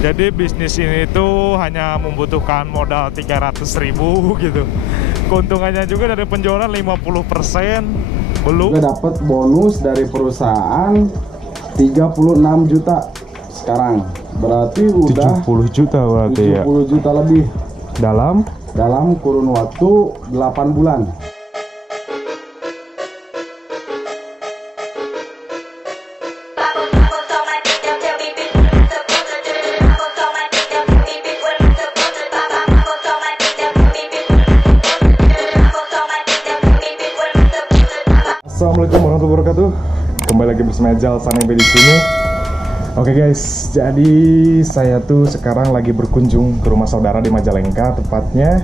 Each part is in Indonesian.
Jadi bisnis ini tuh hanya membutuhkan modal 300.000 gitu. Keuntungannya juga dari penjualan 50%. Belum Juga dapat bonus dari perusahaan 36 juta sekarang. Berarti udah 70 juta berarti 70 ya. juta lebih Dalam kurun waktu 8 bulan. Assalamualaikum warahmatullahi wabarakatuh. Kembali lagi bersama Ejal Sanembe di sini. Oke guys, jadi saya tuh sekarang lagi berkunjung ke rumah saudara di Majalengka tepatnya.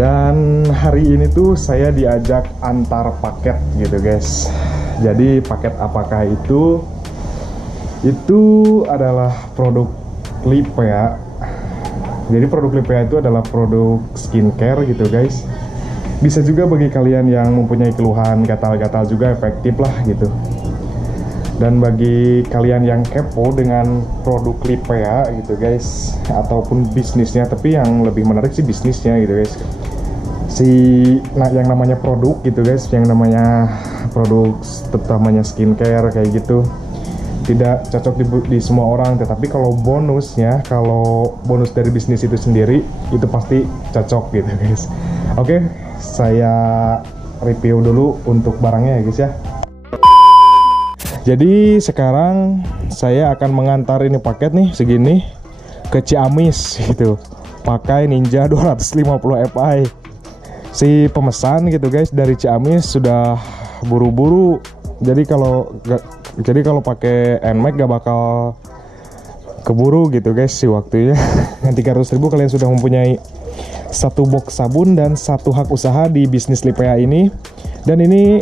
Dan hari ini tuh saya diajak antar paket gitu guys. Jadi paket apakah itu? Itu adalah produk Lipea. Jadi produk Lipea itu adalah produk skincare gitu guys. Bisa juga bagi kalian yang mempunyai keluhan gatal-gatal juga efektif lah gitu. Dan bagi kalian yang kepo dengan produk Lipea gitu guys, ataupun bisnisnya, tapi yang lebih menarik sih bisnisnya gitu guys. Yang namanya produk gitu guys, yang namanya produk terutamanya skincare kayak gitu, tidak cocok di semua orang. Tetapi kalau bonusnya, kalau bonus dari bisnis itu sendiri, itu pasti cocok gitu guys. Oke, saya review dulu untuk barangnya ya guys ya. Jadi sekarang saya akan mengantar ini paket nih segini ke Ciamis gitu, pakai Ninja 250 Fi. Si pemesan gitu guys dari Ciamis sudah buru-buru. Jadi kalau pakai Nmax gak bakal keburu gitu guys si waktunya. Dengan 300.000 kalian sudah mempunyai satu box sabun dan satu hak usaha di bisnis Lipea ini. Dan ini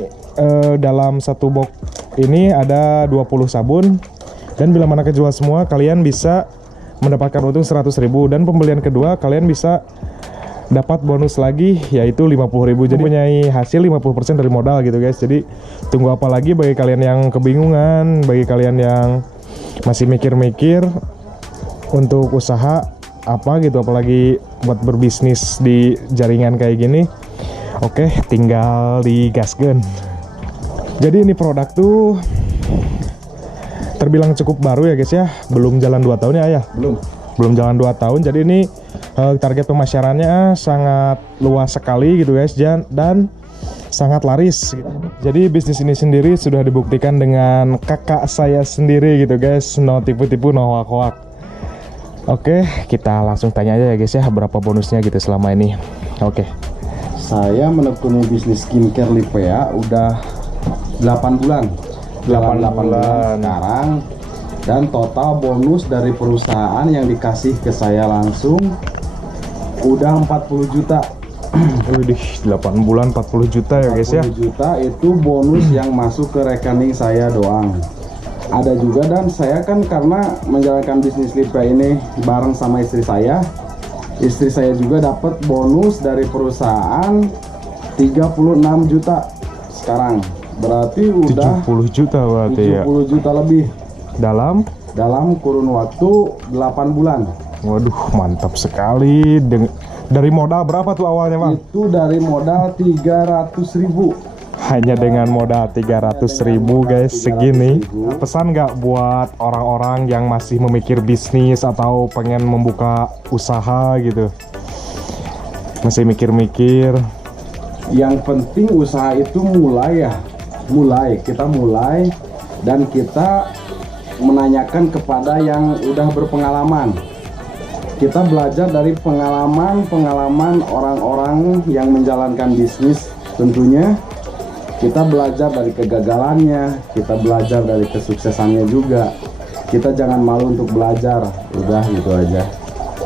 dalam satu box ini ada 20 sabun, dan bila mana kejual semua kalian bisa mendapatkan untung 100.000, dan pembelian kedua kalian bisa dapat bonus lagi yaitu 50.000. Jadi punya hasil 50% dari modal gitu guys. Jadi tunggu apa lagi bagi kalian yang kebingungan, bagi kalian yang masih mikir-mikir untuk usaha apa gitu, apalagi buat berbisnis di jaringan kayak gini. Oke, tinggal digaskeun. Jadi ini produk tuh terbilang cukup baru ya guys ya. Belum jalan 2 tahun ya ayah? Belum jalan 2 tahun. Jadi ini target pemasarannya sangat luas sekali gitu guys, dan sangat laris. Jadi bisnis ini sendiri sudah dibuktikan dengan kakak saya sendiri gitu guys. No tipu-tipu, no hoak-hoak. Oke, kita langsung tanya aja ya guys ya, berapa bonusnya gitu selama ini. Oke. Saya menekuni bisnis skincare Lipea udah 8 bulan. 8 bulan sekarang. Dan total bonus dari perusahaan yang dikasih ke saya langsung udah 40 juta. Widih, 8 bulan 40 juta ya guys ya. 40 juta itu bonus yang masuk ke rekening saya doang. Ada juga, dan saya kan karena menjalankan bisnis Lipea ini bareng sama istri saya. Istri saya juga dapat bonus dari perusahaan 36 juta sekarang. Berarti udah 70 juta berarti 70 ya. juta lebih dalam kurun waktu 8 bulan. Waduh, mantap sekali. Dari modal berapa tuh awalnya bang? Itu dari modal 300.000. Hanya dengan modal 300.000 guys, segini. Pesan nggak buat orang-orang yang masih memikir bisnis atau pengen membuka usaha gitu, masih mikir-mikir? Yang penting usaha itu kita mulai dan kita menanyakan kepada yang udah berpengalaman. Kita belajar dari pengalaman orang-orang yang menjalankan bisnis. Tentunya kita belajar dari kegagalannya, kita belajar dari kesuksesannya juga. Kita jangan malu untuk belajar, udah gitu aja.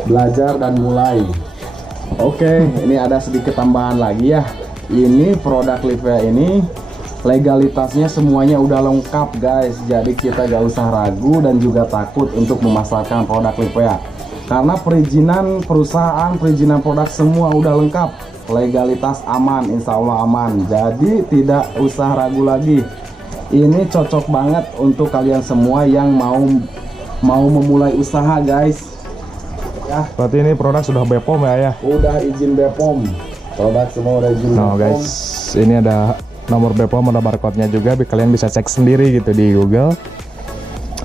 Belajar dan mulai. Oke, ini ada sedikit tambahan lagi ya. Ini produk Lipea ini legalitasnya semuanya udah lengkap guys. Jadi kita gak usah ragu dan juga takut untuk memasarkan produk Lipea, karena perizinan perusahaan, perizinan produk semua udah lengkap. Legalitas aman, insya Allah aman. Jadi tidak usah ragu lagi. Ini cocok banget untuk kalian semua yang mau mau memulai usaha guys. Ya, Berarti ini produk sudah BPOM ya? udah izin BPOM. Produk semua udah izin Nah BPOM. guys, ini ada nomor BPOM, ada barcode-nya juga. Kalian bisa cek sendiri gitu di Google.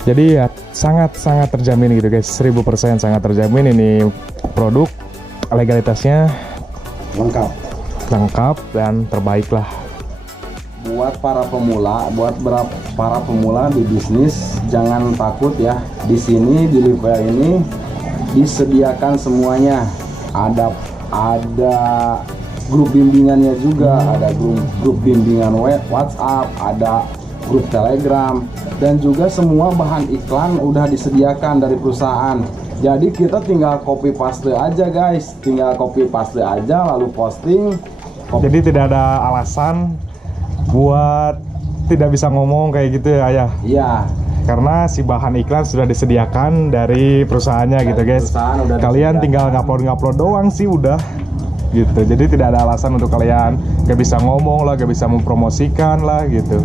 Jadi ya sangat terjamin gitu guys, 1000% sangat terjamin ini produk. Legalitasnya lengkap dan terbaik lah. Buat para pemula di bisnis, jangan takut ya. Di sini di Livea ini disediakan semuanya. Ada grup bimbingannya juga, ada grup bimbingan WhatsApp, ada grup Telegram, dan juga semua bahan iklan udah disediakan dari perusahaan. Jadi kita tinggal copy paste aja guys, lalu posting. Jadi tidak ada alasan buat tidak bisa ngomong kayak gitu ya Ayah? Iya. Karena si bahan iklan sudah disediakan dari perusahaannya gitu guys. Kalian tinggal ngupload doang sih udah gitu. Jadi tidak ada alasan untuk kalian gak bisa ngomong lah, gak bisa mempromosikan lah gitu.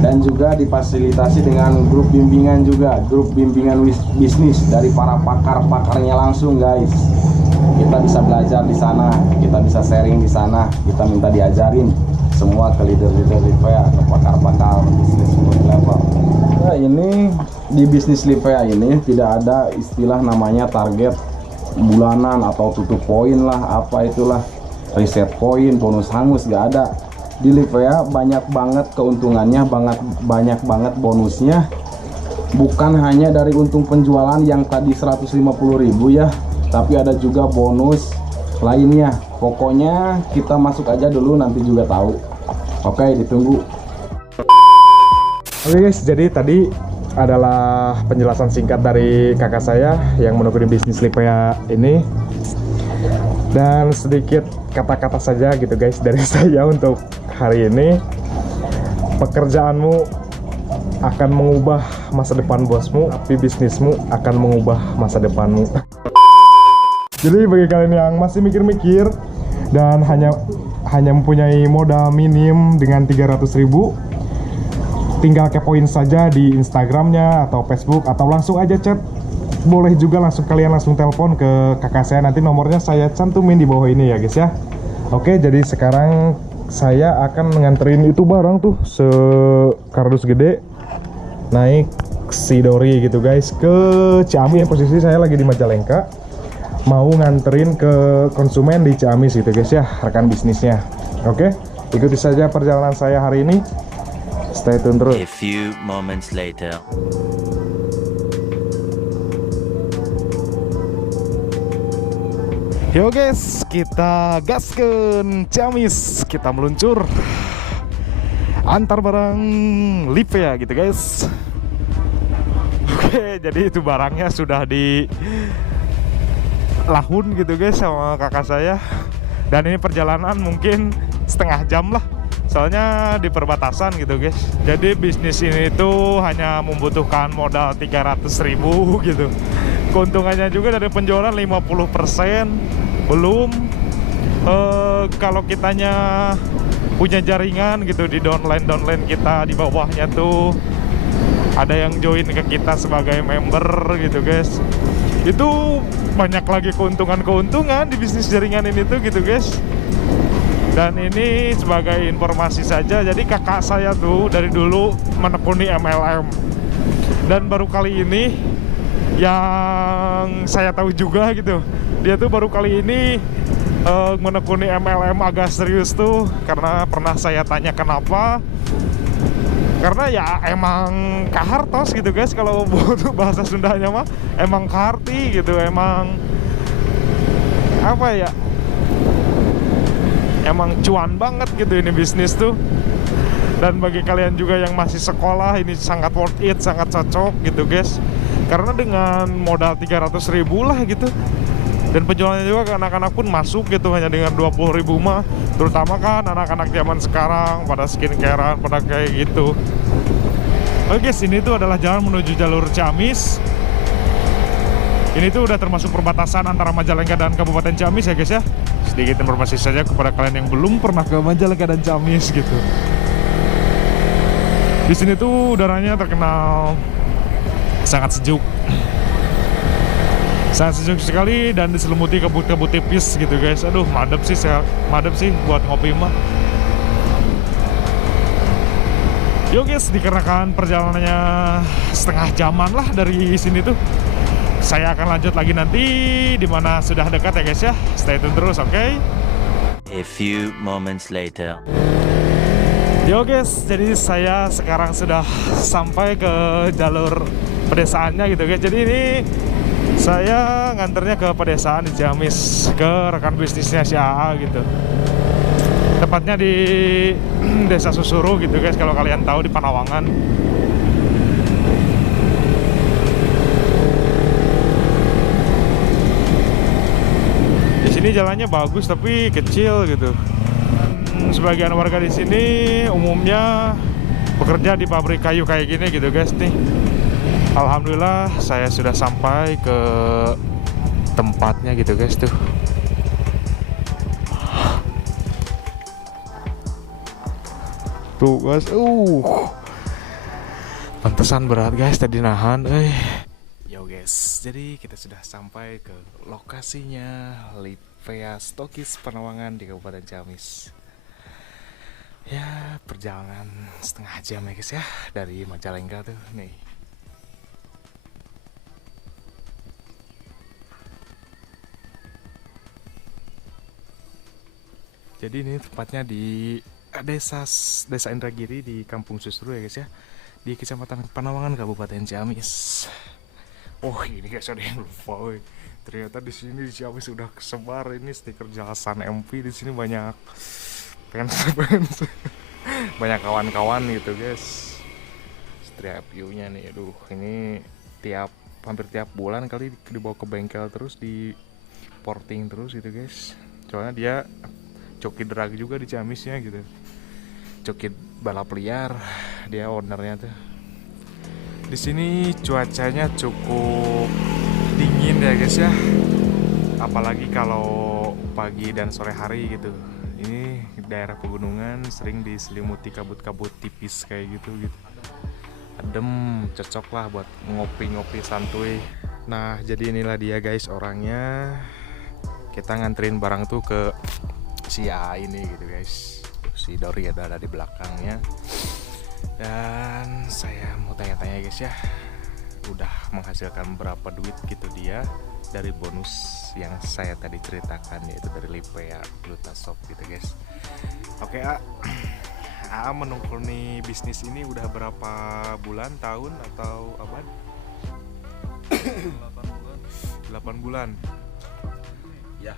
Dan juga difasilitasi dengan grup bimbingan juga, grup bimbingan bisnis dari para pakar-pakarnya langsung guys. Kita bisa belajar di sana, kita bisa sharing di sana, kita minta diajarin semua ke leader-leader Livea, ke pakar-pakar bisnis level. Nah, ini di bisnis Livea ini tidak ada istilah namanya target bulanan atau tutup poin lah, apa itulah, reset poin, bonus hangus, gak ada. Di Livea banyak banget keuntungannya, banyak banget bonusnya. Bukan hanya dari untung penjualan yang tadi 150.000 ya, tapi ada juga bonus lainnya. Pokoknya kita masuk aja dulu, nanti juga tahu. Oke, ditunggu. Oke guys, jadi tadi adalah penjelasan singkat dari kakak saya yang menekuni bisnis Livea ini. Dan sedikit kata-kata saja gitu guys dari saya untuk hari ini. Pekerjaanmu akan mengubah masa depan bosmu, tapi bisnismu akan mengubah masa depanmu. Jadi bagi kalian yang masih mikir-mikir dan hanya mempunyai modal minim dengan 300.000, tinggal kepoin saja di Instagramnya atau Facebook, atau langsung aja chat. Boleh juga kalian langsung telepon ke kakak saya, nanti nomornya saya cantumin di bawah ini ya guys ya. Oke, jadi sekarang saya akan nganterin itu barang tuh sekardus gede naik Sidori gitu guys ke Ciamis. Posisi saya lagi di Majalengka, mau nganterin ke konsumen di Ciamis gitu guys ya, rekan bisnisnya. Oke, ikuti saja perjalanan saya hari ini, stay tune terus. A few moments later. Yo guys, kita gaskeun Ciamis, kita meluncur antar barang Livea gitu guys. Oke, jadi itu barangnya sudah di lahun gitu guys sama kakak saya. Dan ini perjalanan mungkin setengah jam lah, soalnya di perbatasan gitu guys. Jadi bisnis ini tuh hanya membutuhkan modal 300.000 gitu. Keuntungannya juga dari penjualan 50%. Belum kalau kitanya punya jaringan gitu di downline kita di bawahnya tuh ada yang join ke kita sebagai member gitu guys. Itu banyak lagi keuntungan di bisnis jaringan ini tuh gitu guys. Dan ini sebagai informasi saja, jadi kakak saya tuh dari dulu menekuni MLM, dan baru kali ini yang saya tahu juga gitu, dia tuh baru kali ini menekuni MLM agak serius tuh, karena pernah saya tanya kenapa. Karena ya emang kahartos gitu guys, kalau bahasa Sundanya mah emang kaharti gitu, emang apa ya, emang cuan banget gitu ini bisnis tuh. Dan bagi kalian juga yang masih sekolah, ini sangat worth it, sangat cocok gitu guys. Karena dengan modal 300.000 lah gitu, dan penjualannya juga ke anak-anak pun masuk gitu, hanya dengan 20.000 mah. Terutama kan anak-anak zaman sekarang pada skincarean, pada kayak gitu. Oke guys, ini tuh adalah jalan menuju jalur Ciamis. Ini tuh udah termasuk perbatasan antara Majalengka dan Kabupaten Ciamis ya guys ya. Sedikit informasi saja kepada kalian yang belum pernah ke Majalengka dan Ciamis gitu. Di sini tuh udaranya terkenal sangat sejuk. Sangat sejuk sekali dan diselimuti kabut-kabut tipis gitu guys. Aduh, madep sih buat ngopi mah. Yuk guys, dikarenakan perjalanannya setengah jaman lah dari sini tuh, saya akan lanjut lagi nanti dimana sudah dekat ya guys ya. Stay tune terus, oke? A few moments later. Yo guys, jadi saya sekarang sudah sampai ke jalur pedesaannya gitu guys. Jadi ini saya nganternya ke pedesaan di Ciamis, ke rekan bisnisnya si AA gitu. Tepatnya di Desa Susuru gitu guys, kalau kalian tahu di Panawangan. Di sini jalannya bagus tapi kecil gitu. Sebagian warga di sini umumnya bekerja di pabrik kayu kayak gini gitu guys nih. Alhamdulillah saya sudah sampai ke tempatnya gitu guys tuh. Tuh guys, pantesan berat guys tadi nahan. Yo guys, jadi kita sudah sampai ke lokasinya Lipea Stokis Panawangan di Kabupaten Ciamis. Ya, perjalanan setengah jam ya guys ya dari Majalengka tuh nih. Jadi ini tempatnya di Desa Indragiri di Kampung Susuru ya guys ya, di Kecamatan Panawangan Kabupaten Ciamis. Oh ini guys, ada yang lupa woy. Ternyata di sini di Ciamis sudah kesebar ini stiker jelasan MP. Di sini banyak fans banyak kawan-kawan gitu guys. Setiap view-nya nih, aduh ini hampir tiap bulan kali dibawa ke bengkel terus, di porting terus gitu guys. Soalnya dia joki drag juga di Ciamisnya gitu, joki balap liar dia ownernya tuh. Di sini cuacanya cukup dingin ya guys ya, apalagi kalau pagi dan sore hari gitu. Ini daerah pegunungan sering diselimuti kabut-kabut tipis kayak gitu. Adem, cocok lah buat ngopi-ngopi santuy. Nah jadi inilah dia guys orangnya. Kita nganterin barang tuh ke si A ini gitu guys. Si Dori ada di belakangnya. Dan saya mau tanya-tanya guys ya, udah menghasilkan berapa duit gitu dia dari bonus yang saya tadi ceritakan, yaitu dari Lipea Glutasop gitu guys. Oke A menekuni bisnis ini udah berapa bulan, tahun atau abad? 8 bulan. Ya,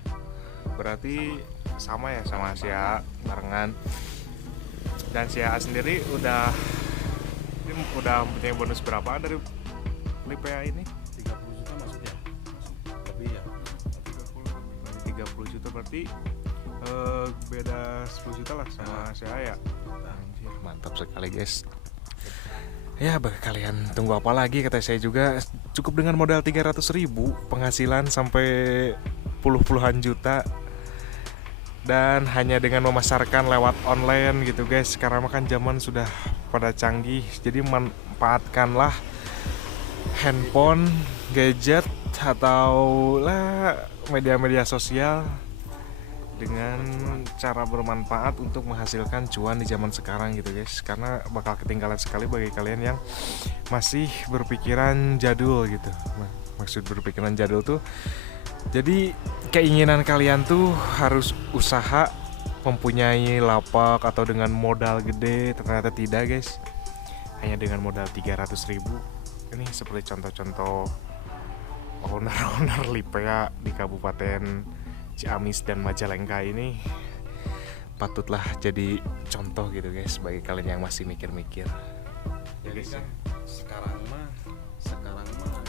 berarti sama ya sama si A barengan. Dan si A sendiri udah punya bonus berapa dari Lipea ini? 30 juta maksudnya? Lebih ya? 30 juta berarti beda 10 juta lah sama si A ya. Anjir, mantap sekali guys. Ya bagi kalian tunggu apa lagi, kata saya juga. Cukup dengan modal 300.000 penghasilan sampai puluhan juta. Dan hanya dengan memasarkan lewat online gitu guys. Karena kan zaman sudah pada canggih. Jadi manfaatkanlah handphone, gadget, atau lah media-media sosial dengan cara bermanfaat untuk menghasilkan cuan di zaman sekarang gitu guys. Karena bakal ketinggalan sekali bagi kalian yang masih berpikiran jadul gitu. Maksud berpikiran jadul tuh, jadi keinginan kalian tuh harus usaha, mempunyai lapak atau dengan modal gede. Ternyata tidak guys, hanya dengan modal 300.000. Ini seperti contoh-contoh owner Lipea di Kabupaten Ciamis dan Majalengka ini patutlah jadi contoh gitu guys bagi kalian yang masih mikir-mikir. Ya guys, kan sekarang mah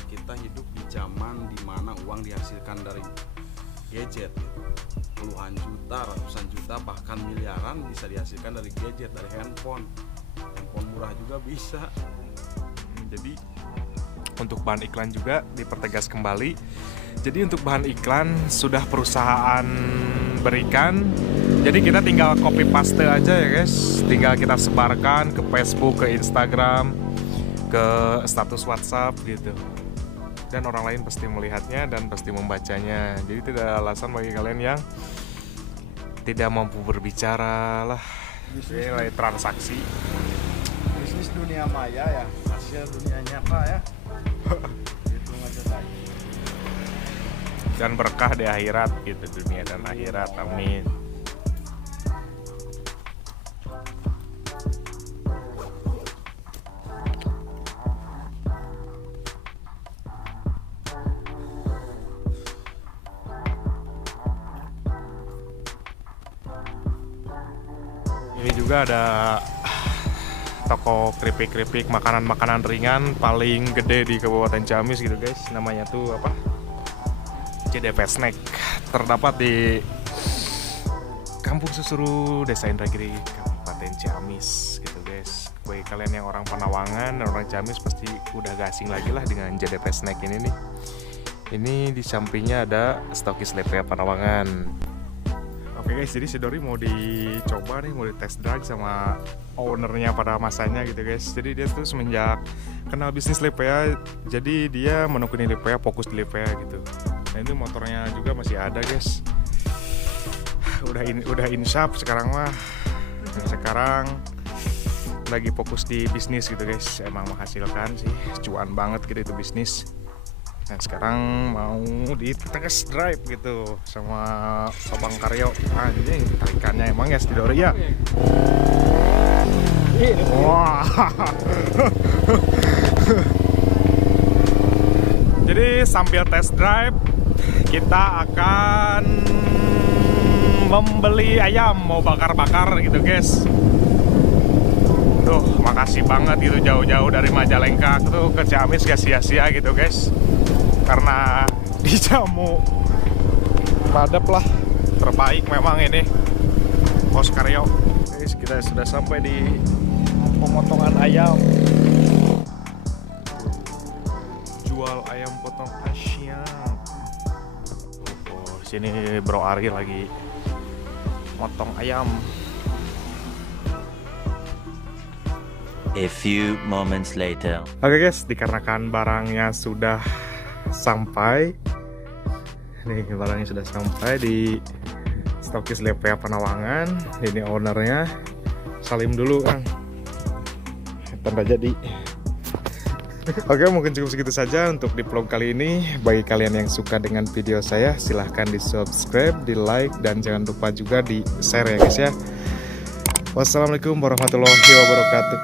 kita hidup di zaman dimana uang dihasilkan dari gadget, puluhan juta, ratusan juta, bahkan miliaran bisa dihasilkan dari gadget, dari handphone murah juga bisa. Jadi untuk bahan iklan juga dipertegas kembali. Jadi untuk bahan iklan sudah perusahaan berikan, jadi kita tinggal copy paste aja ya guys. Tinggal kita sebarkan ke Facebook, ke Instagram, ke status WhatsApp gitu. Dan orang lain pasti melihatnya dan pasti membacanya. Jadi tidak ada alasan bagi kalian yang tidak mampu berbicara lah. Nilai transaksi. Bisnis dunia maya ya, hasil dunia nyata ya. Hitung aja lagi. Dan berkah di akhirat gitu, dunia dan akhirat, amin. Ini juga ada toko keripik-keripik, makanan-makanan ringan paling gede di Kabupaten Ciamis gitu guys. Namanya tuh apa? JDP Snack. Terdapat di Kampung Susuru, Desa Indragiri, Kabupaten Ciamis gitu guys. Bagi kalian yang orang Panawangan, orang Ciamis pasti udah gak asing lagi lah dengan JDP Snack ini nih. Ini di sampingnya ada Stokis Lepea Panawangan. Oke guys, jadi si Dori mau dicoba nih, mau di test drive sama ownernya pada masanya gitu guys. Jadi dia tuh semenjak kenal bisnis Lepea, jadi dia menekuni Lepea, fokus di Lepea gitu. Nah ini motornya juga masih ada guys. Udah inshap sekarang mah. Nah, sekarang lagi fokus di bisnis gitu guys. Emang menghasilkan sih, cuan banget gitu itu bisnis. Dan sekarang mau di test drive gitu sama Babang Karyo. Anjing, tarikannya emang ya si Dori ya. Wah. Jadi sambil test drive kita akan membeli ayam, mau bakar-bakar gitu guys. Duh, makasih banget gitu jauh-jauh dari Majalengka tuh ke Ciamis gak sia-sia gitu guys. Karena dijamu madep lah, terbaik memang ini Bos Karyo. Guys, kita sudah sampai di pemotongan ayam. Jual ayam potong Asia. Oh, sini Bro Ari lagi motong ayam. A few moments later. Oke guys, dikarenakan barangnya sudah sampai, nih barangnya sudah sampai di Stokis Lepea Panawangan. Ini ownernya, salim dulu Kang, tanda jadi. Oke, mungkin cukup segitu saja untuk di vlog kali ini. Bagi kalian yang suka dengan video saya, silahkan di subscribe, di like, dan jangan lupa juga di share ya guys ya. Wassalamualaikum warahmatullahi wabarakatuh.